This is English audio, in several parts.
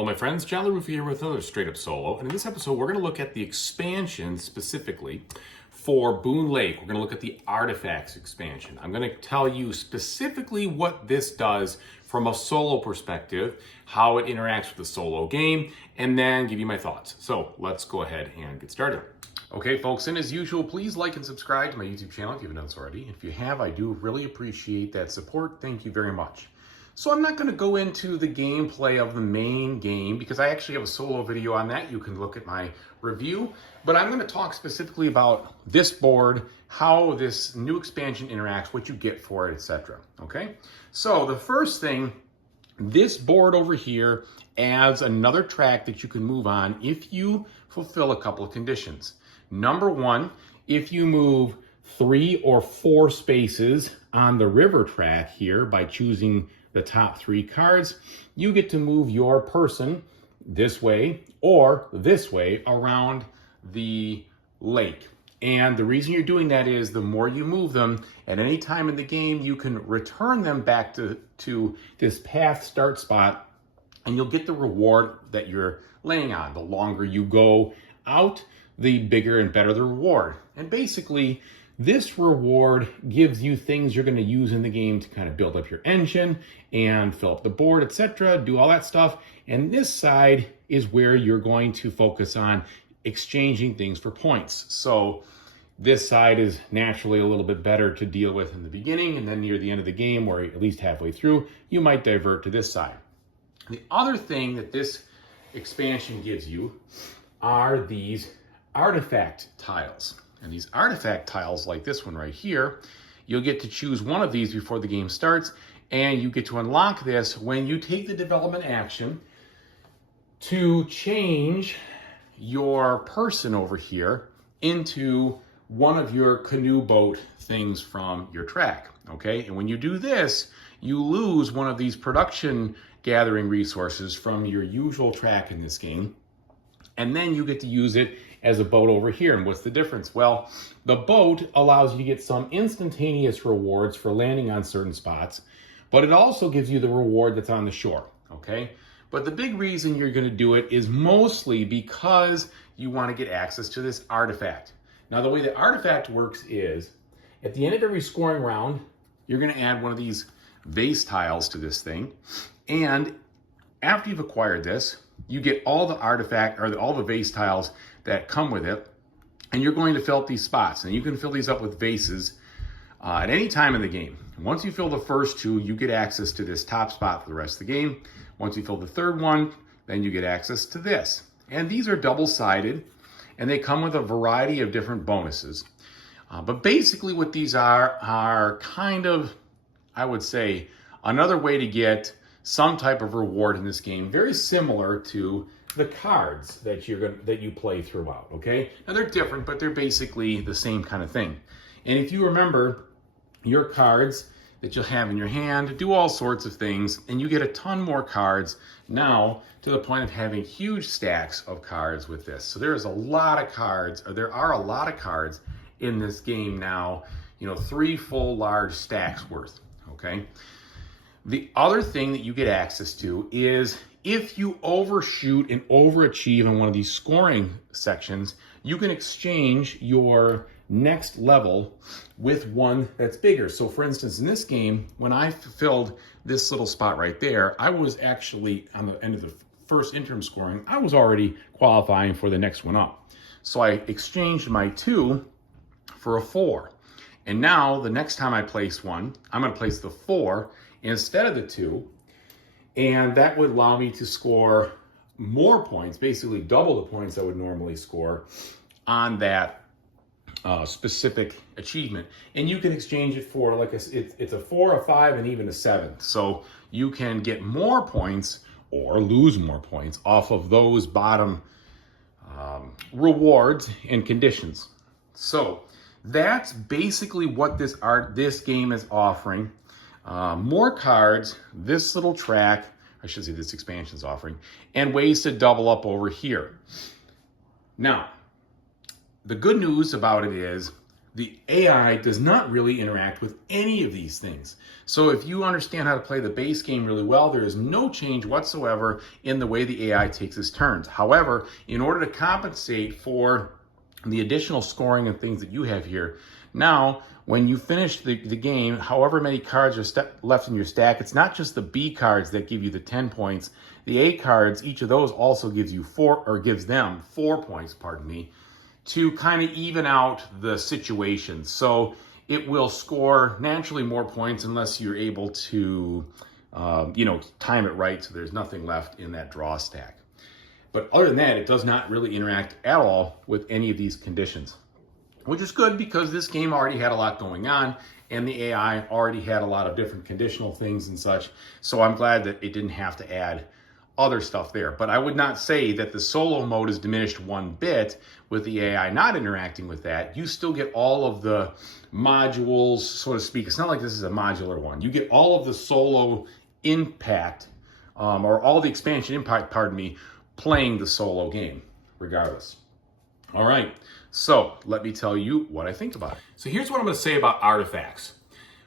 Hello my friends, John LaRuffa here with another Straight Up Solo, and in this episode we're going to look at the expansion specifically for Boonlake. We're going to look at the Artifacts expansion. I'm going to tell you specifically what this does from a solo perspective, how it interacts with the solo game, and then give you my thoughts. So let's go ahead and get started. Okay folks, and as usual, please like and subscribe to my YouTube channel if you haven't done so already. If you have, I do really appreciate that support. Thank you very much. So I'm not going to go into the gameplay of the main game because I actually have a solo video on that. You can look at my review, but I'm going to talk specifically about this board, how this new expansion interacts, what you get for it, etc. Okay, so the first thing, this board over here adds another track that you can move on if you fulfill a couple of conditions. Number one, if you move 3 or 4 spaces on the river track here by choosing the top 3 cards, you get to move your person this way or this way around the lake. And the reason you're doing that is the more you move them at any time in the game, you can return them back to this path start spot, and you'll get the reward that you're laying on. The longer you go out, the bigger and better the reward. And basically, this reward gives you things you're going to use in the game to kind of build up your engine and fill up the board, etc., do all that stuff. And this side is where you're going to focus on exchanging things for points. So this side is naturally a little bit better to deal with in the beginning, and then near the end of the game, or at least halfway through, you might divert to this side. The other thing that this expansion gives you are these artifact tiles. And these artifact tiles, like this one right here, you'll get to choose one of these before the game starts, and you get to unlock this when you take the development action to change your person over here into one of your canoe boat things from your track, okay? And when you do this, you lose one of these production gathering resources from your usual track in this game, and then you get to use it as a boat over here. And what's the difference? Well, the boat allows you to get some instantaneous rewards for landing on certain spots, but it also gives you the reward that's on the shore, okay? But the big reason you're going to do it is mostly because you want to get access to this artifact. Now, the way the artifact works is, at the end of every scoring round, you're going to add one of these vase tiles to this thing, and after you've acquired this, you get all the artifact, or all the vase tiles that come with it, and you're going to fill up these spots. And you can fill these up with vases at any time in the game. Once you fill the first 2, you get access to this top spot for the rest of the game. Once you fill the third one, then you get access to this. And these are double-sided, and they come with a variety of different bonuses. But basically what these are kind of, I would say, another way to get some type of reward in this game, very similar to the cards that you play throughout, okay? Now they're different, but they're basically the same kind of thing. And if you remember, your cards that you'll have in your hand do all sorts of things, and you get a ton more cards now, to the point of having huge stacks of cards with this. So there are a lot of cards in this game now, 3 full large stacks worth, okay? The other thing that you get access to is if you overshoot and overachieve in one of these scoring sections, you can exchange your next level with one that's bigger. So for instance, in this game, when I fulfilled this little spot right there, I was actually on the end of the first interim scoring, I was already qualifying for the next one up. So I exchanged my 2 for a 4. And now the next time I place one, I'm going to place the 4 instead of the 2, and that would allow me to score more points, basically double the points I would normally score on that specific achievement. And you can exchange it for, like it's a 4, a 5, and even a 7. So you can get more points or lose more points off of those bottom rewards and conditions. So that's basically what this game is offering. More cards, this little track, I should say this expansion is offering, and ways to double up over here. Now, the good news about it is The AI does not really interact with any of these things. So if you understand how to play the base game really well, there is no change whatsoever in the way the AI takes its turns. However, in order to compensate for the additional scoring and things that you have here, now when you finish the game, however many cards are left in your stack, it's not just the B cards that give you the 10 points. The A cards, each of those also gives you gives them 4 points, pardon me, to kind of even out the situation. So it will score naturally more points unless you're able to, time it right so there's nothing left in that draw stack. But other than that, it does not really interact at all with any of these conditions, which is good because this game already had a lot going on and the AI already had a lot of different conditional things and such. So I'm glad that it didn't have to add other stuff there. But I would not say that the solo mode is diminished one bit with the AI not interacting with that. You still get all of the modules, so to speak. It's not like this is a modular one. You get all of the solo impact, or all the expansion impact, pardon me, playing the solo game, regardless. All right, so let me tell you what I think about it. So here's what I'm going to say about artifacts.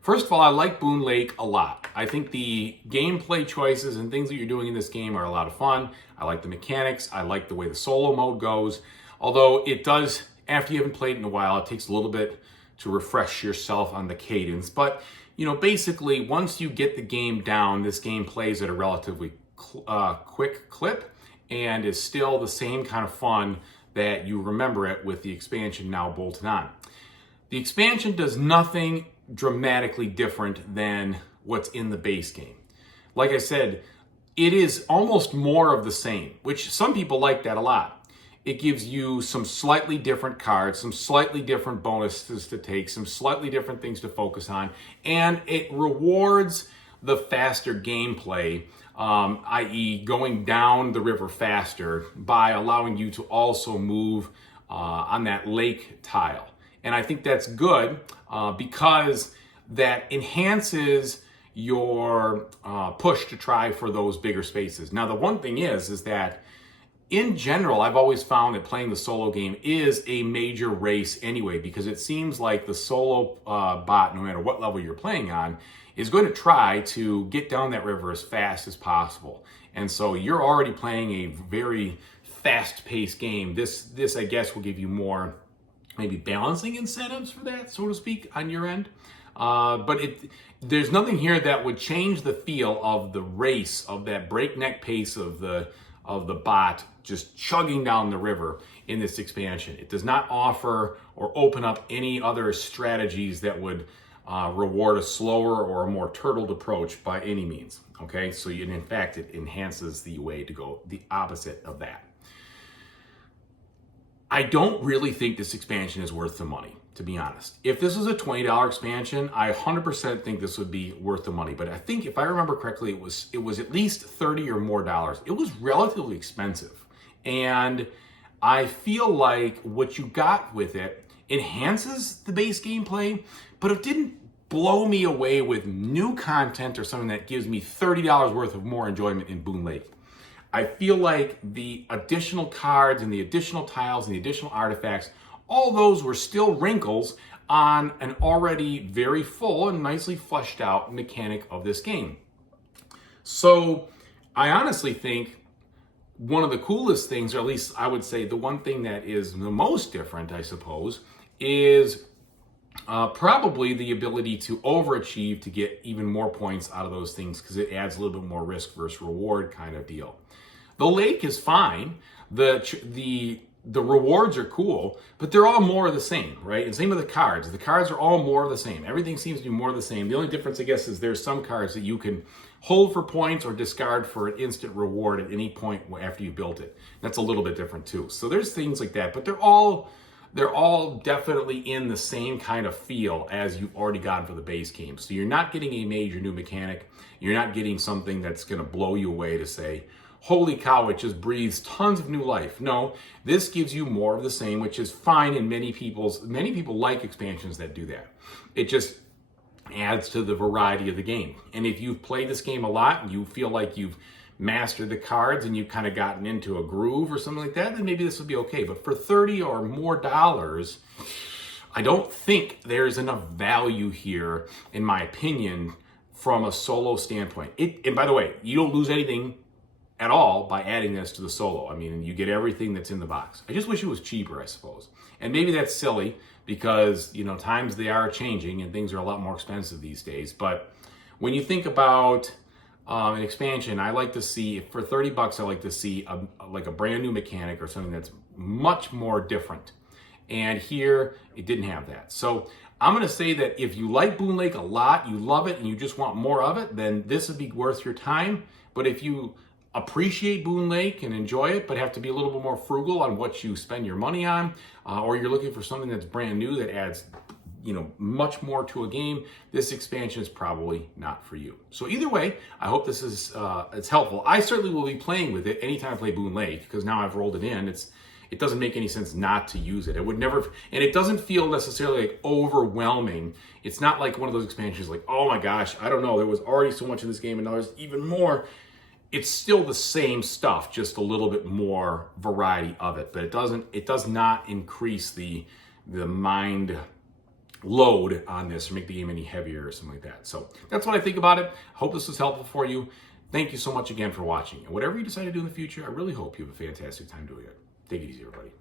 First of all, I like Boonlake a lot. I think the gameplay choices and things that you're doing in this game are a lot of fun. I like the mechanics. I like the way the solo mode goes. Although it does, after you haven't played in a while, it takes a little bit to refresh yourself on the cadence. But, basically, once you get the game down, this game plays at a relatively quick clip and is still the same kind of fun that you remember it with the expansion now bolted on. The expansion does nothing dramatically different than what's in the base game. Like I said, it is almost more of the same, which some people like that a lot. It gives you some slightly different cards, some slightly different bonuses to take, some slightly different things to focus on, and it rewards the faster gameplay, i.e. going down the river faster by allowing you to also move on that lake tile. And I think that's good because that enhances your push to try for those bigger spaces. Now, the one thing is that in general, I've always found that playing the solo game is a major race anyway, because it seems like the solo bot, no matter what level you're playing on, is going to try to get down that river as fast as possible. And so you're already playing a very fast-paced game. This I guess, will give you more maybe balancing incentives for that, so to speak, on your end. But there's nothing here that would change the feel of the race, of that breakneck pace of the bot just chugging down the river in this expansion. It does not offer or open up any other strategies that would reward a slower or a more turtled approach by any means. Okay, so in fact, it enhances the way to go the opposite of that. I don't really think this expansion is worth the money, to be honest. If this was a $20 expansion, I 100% think this would be worth the money. But I think, if I remember correctly, it was at least $30 or more dollars. It was relatively expensive. And I feel like what you got with it enhances the base gameplay, but it didn't blow me away with new content or something that gives me $30 worth of more enjoyment in Boonlake. I feel like the additional cards and the additional tiles and the additional artifacts, all those were still wrinkles on an already very full and nicely fleshed out mechanic of this game. So I honestly think one of the coolest things, or at least I would say the one thing that is the most different, I suppose, is probably the ability to overachieve to get even more points out of those things, because it adds a little bit more risk versus reward kind of deal. The lake is fine. The rewards are cool, but they're all more of the same, right? And same with the cards. The cards are all more of the same. Everything seems to be more of the same. The only difference, I guess, is there's some cards that you can hold for points or discard for an instant reward at any point after you built it. That's a little bit different too. So there's things like that, but they're all definitely in the same kind of feel as you've already gotten for the base game. So you're not getting a major new mechanic. You're not getting something that's going to blow you away to say, holy cow, it just breathes tons of new life. No, this gives you more of the same, which is fine, and many people like expansions that do that. It just adds to the variety of the game. And if you've played this game a lot and you feel like you've mastered the cards and you've kind of gotten into a groove or something like that, then maybe this would be okay. But for $30 or more dollars, I don't think there's enough value here, in my opinion, from a solo standpoint. And by the way, you don't lose anything at all by adding this to the solo. I mean, you get everything that's in the box. I just wish it was cheaper, I suppose. And maybe that's silly because, you know, times they are changing and things are a lot more expensive these days. But when you think about an expansion, I like to see, for 30 bucks, I like to see like a brand new mechanic or something that's much more different. And here, it didn't have that. So I'm gonna say that if you like Boonlake a lot, you love it, and you just want more of it, then this would be worth your time. But if you appreciate Boonlake and enjoy it, but have to be a little bit more frugal on what you spend your money on, or you're looking for something that's brand new that adds, you know, much more to a game, this expansion is probably not for you. So either way, I hope this is it's helpful. I certainly will be playing with it anytime I play Boonlake, because now I've rolled it in. It doesn't make any sense not to use it. It would never, and it doesn't feel necessarily like overwhelming. It's not like one of those expansions like, oh my gosh, I don't know, there was already so much in this game and now there's even more. It's still the same stuff, just a little bit more variety of it, but it does not increase the mind load on this or make the game any heavier or something like that. So that's what I think about it. I hope this was helpful for you. Thank you so much again for watching. And whatever you decide to do in the future, I really hope you have a fantastic time doing it. Take it easy, everybody.